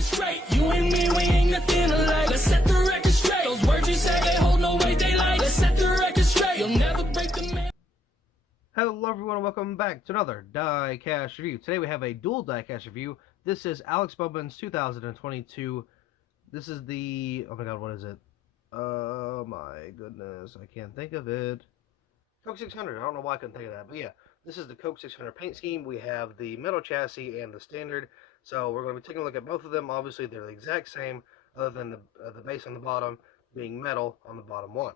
record straight. You and me, we ain't nothing alike. Let's set the record straight. Those words you say, they hold no weight, they like. Let's set the record straight. You'll never break the man. Hello everyone and welcome back to another diecast review. Today we have a dual diecast review. This is Alex Bowman's 2022. This is the, oh my god, what is it? Oh my goodness, I can't think of it. Coke 600, I don't know why I couldn't think of that, but yeah. This is the Coke 600 paint scheme. We have the metal chassis and the standard. So we're going to be taking a look at both of them. Obviously they're the exact same, other than the base on the bottom being metal on the bottom one.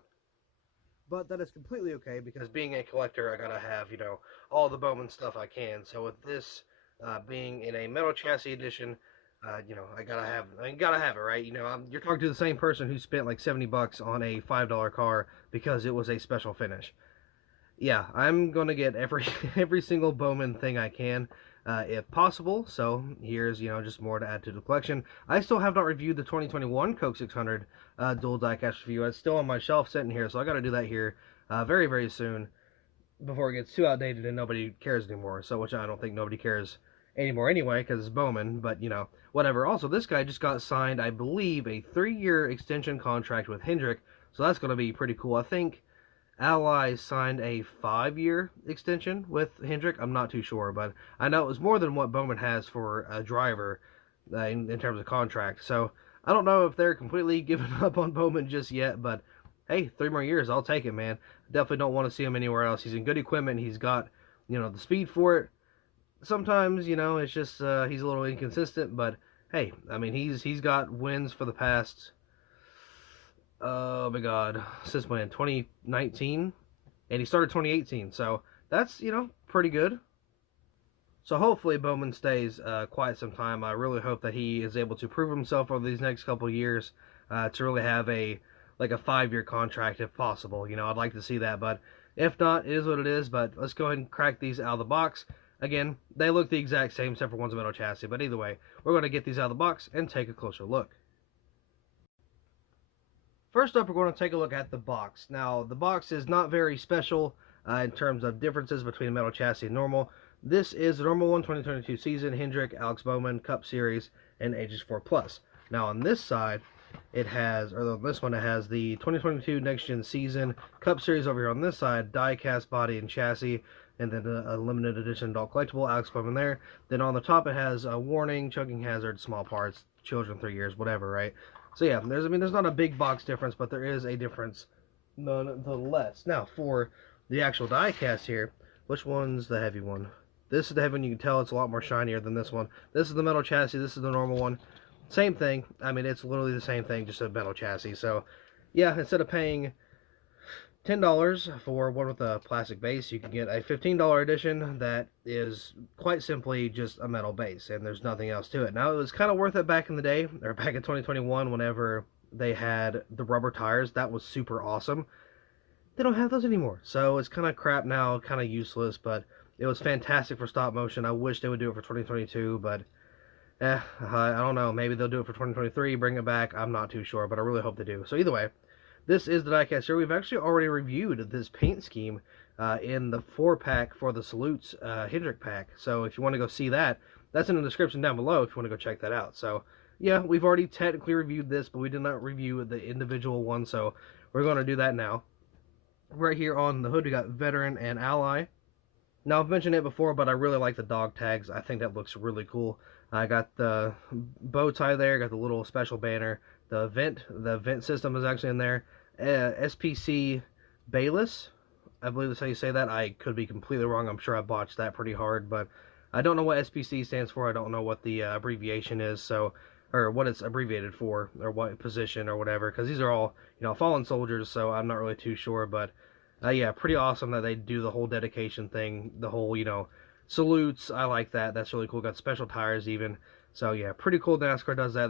But that is completely okay, because being a collector, I gotta have, you know, all the Bowman stuff I can. So with this being in a metal chassis edition, you know, I gotta have it, right? You know, you're talking to the same person who spent like $70 on a $5 car because it was a special finish. Yeah, I'm gonna get every single Bowman thing I can, if possible. So here's, you know, just more to add to the collection. I still have not reviewed the 2021 Coke 600 dual diecast review. It's still on my shelf sitting here, so I got to do that here very, very soon before it gets too outdated and nobody cares anymore. So, which I don't think nobody cares anymore anyway, because it's Bowman. But you know, whatever. Also, this guy just got signed, I believe, a 3-year extension contract with Hendrick, so that's going to be pretty cool. I think Ally signed a 5-year extension with Hendrick. I'm not too sure, but I know it was more than what Bowman has for a driver in terms of contract. So I don't know if they're completely giving up on Bowman just yet, but hey, 3 more years, I'll take it, man. Definitely don't want to see him anywhere else. He's in good equipment. He's got, you know, the speed for it. Sometimes, you know, it's just he's a little inconsistent, but hey, I mean, he's got wins for the past, oh my god, since when? 2019? And he started 2018, so that's, you know, pretty good. So hopefully Bowman stays quite some time. I really hope that he is able to prove himself over these next couple of years to really have a 5-year contract if possible. You know, I'd like to see that, but if not, it is what it is. But let's go ahead and crack these out of the box. Again, they look the exact same except for one's a metal chassis, but either way, we're going to get these out of the box and take a closer look. First up, we're going to take a look at the box. Now, the box is not very special in terms of differences between metal chassis and normal. This is the normal one, 2022 season, Hendrick, Alex Bowman, Cup Series, and Ages 4+. Now, on this side, it has, or on this one, it has the 2022 Next Gen season, Cup Series over here on this side, die-cast body and chassis, and then a limited edition adult collectible, Alex Bowman there. Then on the top, it has a warning, choking hazard, small parts, children 3 years, whatever, right? So yeah, there's not a big box difference, but there is a difference nonetheless. Now, for the actual die cast here, which one's the heavy one? This is the heavy one. You can tell it's a lot more shinier than this one. This is the metal chassis. This is the normal one. Same thing. I mean, it's literally the same thing, just a metal chassis. So yeah, instead of paying $10 for one with a plastic base, you can get a $15 edition that is quite simply just a metal base, and there's nothing else to it. Now, it was kind of worth it back in the day, or back in 2021, whenever they had the rubber tires. That was super awesome. They don't have those anymore, so it's kind of crap now, kind of useless, but it was fantastic for stop motion. I wish they would do it for 2022, but I don't know. Maybe they'll do it for 2023, bring it back. I'm not too sure, but I really hope they do. So either way, this is the diecast here. We've actually already reviewed this paint scheme in the 4-pack for the Salutes Hendrick pack. So if you want to go see that, that's in the description down below if you want to go check that out. So yeah, we've already technically reviewed this, but we did not review the individual one, so we're going to do that now. Right here on the hood, we got Veteran and Ally. Now, I've mentioned it before, but I really like the dog tags. I think that looks really cool. I got the bow tie there, got the little special banner. The vent system is actually in there. SPC Bayless, I believe that's how you say that. I could be completely wrong. I'm sure I botched that pretty hard, but I don't know what SPC stands for. I don't know what the abbreviation is, so, or what it's abbreviated for, or what position or whatever, because these are all, you know, fallen soldiers, so I'm not really too sure, but yeah, pretty awesome that they do the whole dedication thing, the whole, you know, salutes. I like that. That's really cool. Got special tires even. So yeah, pretty cool. NASCAR does that.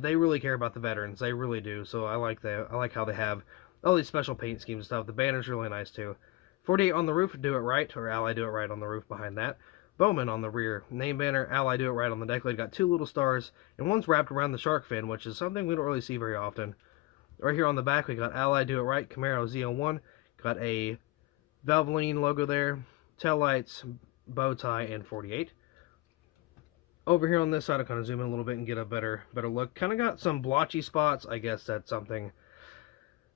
They really care about the veterans. They really do. So I like that. I like how they have all these special paint schemes and stuff. The banner's really nice too. 48 on the roof, do it right, or Ally do it right on the roof behind that. Bowman on the rear name banner, Ally do it right on the deck lid. Got 2 little stars, and one's wrapped around the shark fin, which is something we don't really see very often. Right here on the back, we got Ally do it right, Camaro Z01. Got a Valvoline logo there, tail lights, bow tie, and 48. Over here on this side, I'll kind of zoom in a little bit and get a better look. Kind of got some blotchy spots. I guess that's something.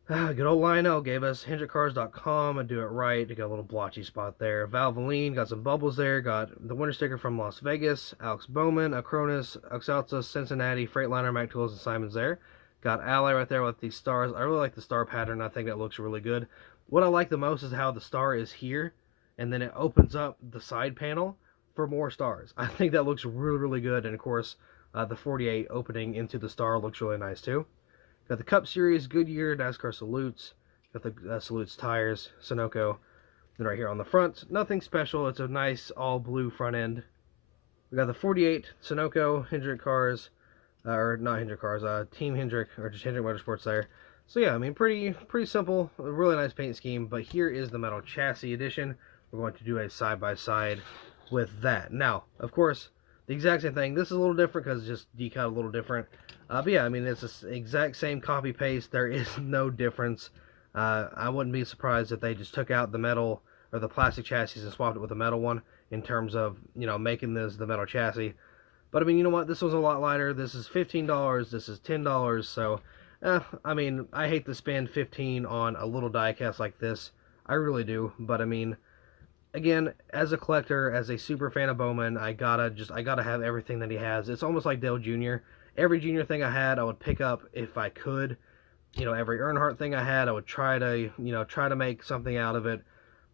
Good old Lionel gave us HendrickCars.com and do it right. Got a little blotchy spot there. Valvoline, got some bubbles there. Got the winter sticker from Las Vegas. Alex Bowman, Acronis, Oxalta, Cincinnati, Freightliner, Mac Tools, and Simons there. Got Ally right there with these stars. I really like the star pattern. I think that looks really good. What I like the most is how the star is here, and then it opens up the side panel for more stars. I think that looks really, really good. And of course, the 48 opening into the star looks really nice too. Got the Cup Series, Goodyear, NASCAR salutes. Got the salutes tires, Sunoco. Then right here on the front, nothing special. It's a nice all blue front end. We got the 48 Sunoco Hendrick cars, or not Hendrick cars, Team Hendrick, or just Hendrick Motorsports there. So yeah, I mean, pretty simple, a really nice paint scheme. But here is the metal chassis edition. We're going to do a side-by-side with that. Now, of course, the exact same thing. This is a little different because it's just decal a little different. But yeah, I mean, it's the exact same copy-paste. There is no difference. I wouldn't be surprised if they just took out the metal or the plastic chassis and swapped it with the metal one in terms of, you know, making this the metal chassis. But I mean, you know what? This was a lot lighter. This is $15. This is $10. So, I mean, I hate to spend $15 on a little diecast like this. I really do. But I mean, again, as a collector, as a super fan of Bowman, I gotta have everything that he has. It's almost like Dale Jr. Every Junior thing I had, I would pick up if I could. You know, every Earnhardt thing I had, I would try to make something out of it.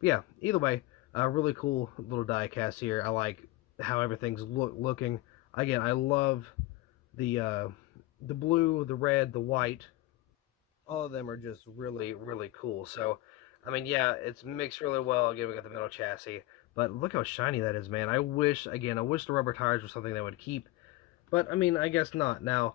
But yeah, either way, really cool little diecast here. I like how everything's looking. Again, I love the blue, the red, the white. All of them are just really, really cool. So, I mean, yeah, it's mixed really well. Again, we got the metal chassis. But look how shiny that is, man. I wish the rubber tires were something they would keep. But, I mean, I guess not. Now,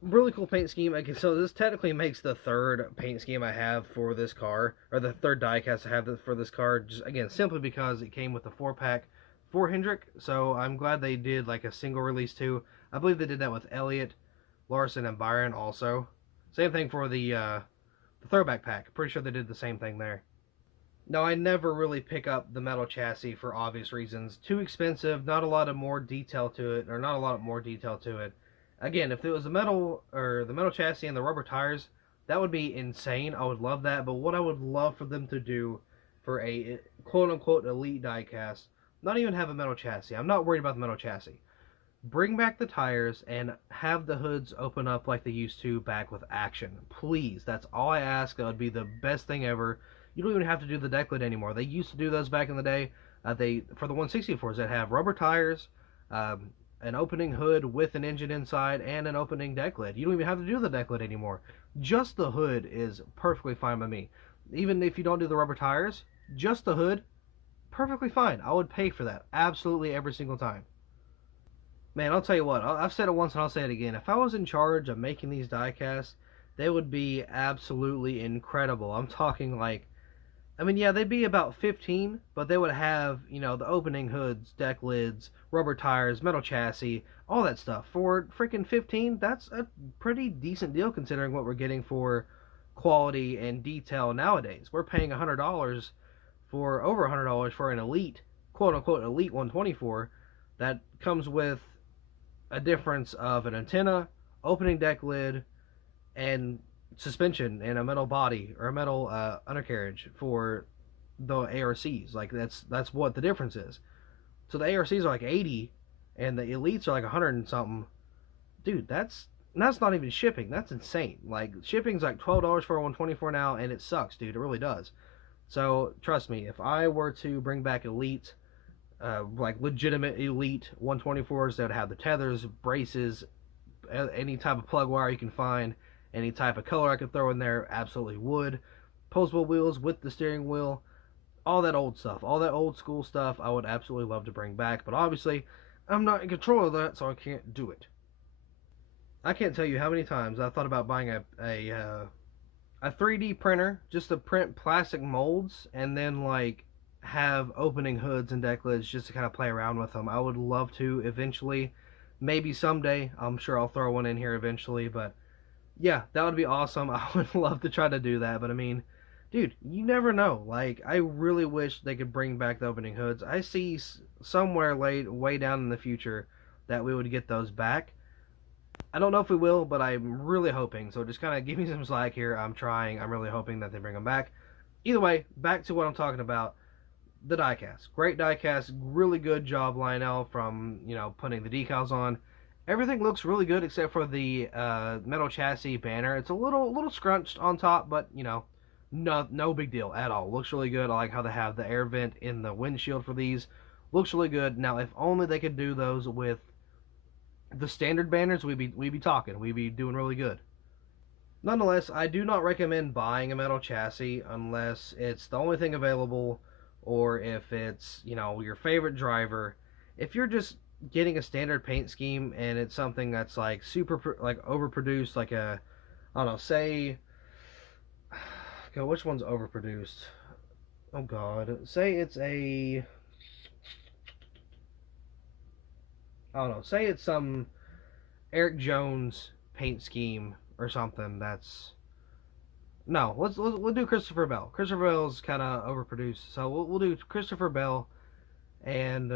really cool paint scheme. Okay, so this technically makes the third paint scheme I have for this car, or the third diecast I have for this car, just, again, simply because it came with a 4-pack for Hendrick. So I'm glad they did, like, a single release, too. I believe they did that with Elliott, Larson, and Byron also. Same thing for the throwback pack. Pretty sure they did the same thing there. Now, I never really pick up the metal chassis for obvious reasons. Too expensive, not a lot more detail to it. Again, if it was the metal chassis and the rubber tires, that would be insane. I would love that. But what I would love for them to do for a quote-unquote elite diecast, not even have a metal chassis. I'm not worried about the metal chassis. Bring back the tires and have the hoods open up like they used to back with action. Please, that's all I ask. That would be the best thing ever. You don't even have to do the deck lid anymore. They used to do those back in the day. For the 164s, that have rubber tires, an opening hood with an engine inside, and an opening deck lid. You don't even have to do the deck lid anymore. Just the hood is perfectly fine by me. Even if you don't do the rubber tires, just the hood, perfectly fine. I would pay for that absolutely every single time. Man, I'll tell you what, I've said it once and I'll say it again. If I was in charge of making these diecasts, they would be absolutely incredible. I'm talking like, I mean, yeah, they'd be about 15, but they would have, you know, the opening hoods, deck lids, rubber tires, metal chassis, all that stuff. For freaking 15, that's a pretty decent deal considering what we're getting for quality and detail nowadays. We're paying over $100 for an elite, quote-unquote elite 124 that comes with a difference of an antenna, opening deck lid, and suspension and a metal body or a metal undercarriage for the ARCs. Like that's what the difference is. So the ARCs are like 80 and the elites are like 100 and something. Dude, that's not even shipping. That's insane. Like shipping's like $12 for a 124 now, and it sucks, dude. It really does. So trust me, if I were to bring back elite, like legitimate elite 124s that would have the tethers, braces, any type of plug wire you can find, any type of color I could throw in there, absolutely would. Postable wheels with the steering wheel, all that old stuff, all that old school stuff, I would absolutely love to bring back. But obviously, I'm not in control of that, so I can't do it. I can't tell you how many times I thought about buying a 3D printer just to print plastic molds and then like have opening hoods and deck lids just to kind of play around with them. I would love to eventually, maybe someday. I'm sure I'll throw one in here eventually, but yeah, that would be awesome. I would love to try to do that, but I mean, dude, you never know. Like, I really wish they could bring back the opening hoods. I see somewhere way down in the future that we would get those back. I don't know if we will, but I'm really hoping. So just kind of give me some slack here. I'm trying. I'm really hoping that they bring them back. Either way, back to what I'm talking about. The diecast. Great diecast. Really good job, Lionel, from, putting the decals on. Everything looks really good except for the metal chassis banner. It's a little scrunched on top, but, no big deal at all. Looks really good. I like how they have the air vent in the windshield for these. Looks really good. Now, if only they could do those with the standard banners, we'd be talking. We'd be doing really good. Nonetheless, I do not recommend buying a metal chassis unless it's the only thing available, or if it's, your favorite driver. If you're just getting a standard paint scheme and it's something that's like super overproduced, like a, I don't know, say, okay, which one's overproduced? Oh God, say it's a, I don't know, say it's some Eric Jones paint scheme or something. That's, no, we'll do Christopher Bell. Christopher Bell's kind of overproduced, so we'll do Christopher Bell, and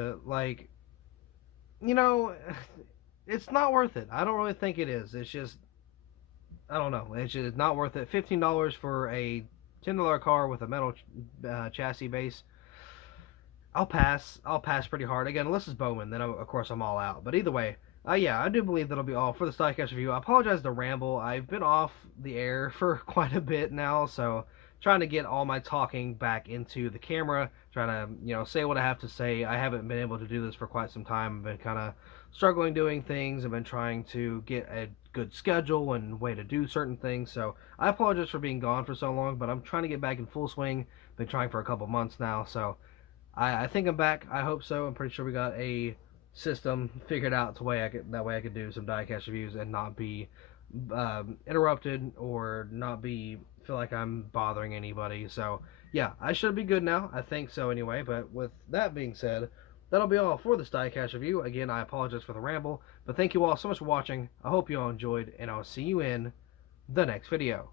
it's not worth it. I don't really think it is. It's just, I don't know. It's just not worth it. $15 for a $10 car with a metal chassis base. I'll pass. I'll pass pretty hard. Again, unless it's Bowman, then of course I'm all out. But either way, yeah, I do believe that'll be all for the Diecast review. I apologize to ramble. I've been off the air for quite a bit now, so trying to get all my talking back into the camera, trying to, say what I have to say. I haven't been able to do this for quite some time. I've been kind of struggling doing things. I've been trying to get a good schedule and way to do certain things, so I apologize for being gone for so long, but I'm trying to get back in full swing. Been trying for a couple months now, so I think I'm back. I hope so. I'm pretty sure we got a system figured out that way I could do some diecast reviews and not be interrupted or not feel like I'm bothering anybody. So yeah, I should be good now. I think so anyway. But with that being said, that'll be all for this diecast review. Again, I apologize for the ramble, but thank you all so much for watching. I hope you all enjoyed, and I'll see you in the next video.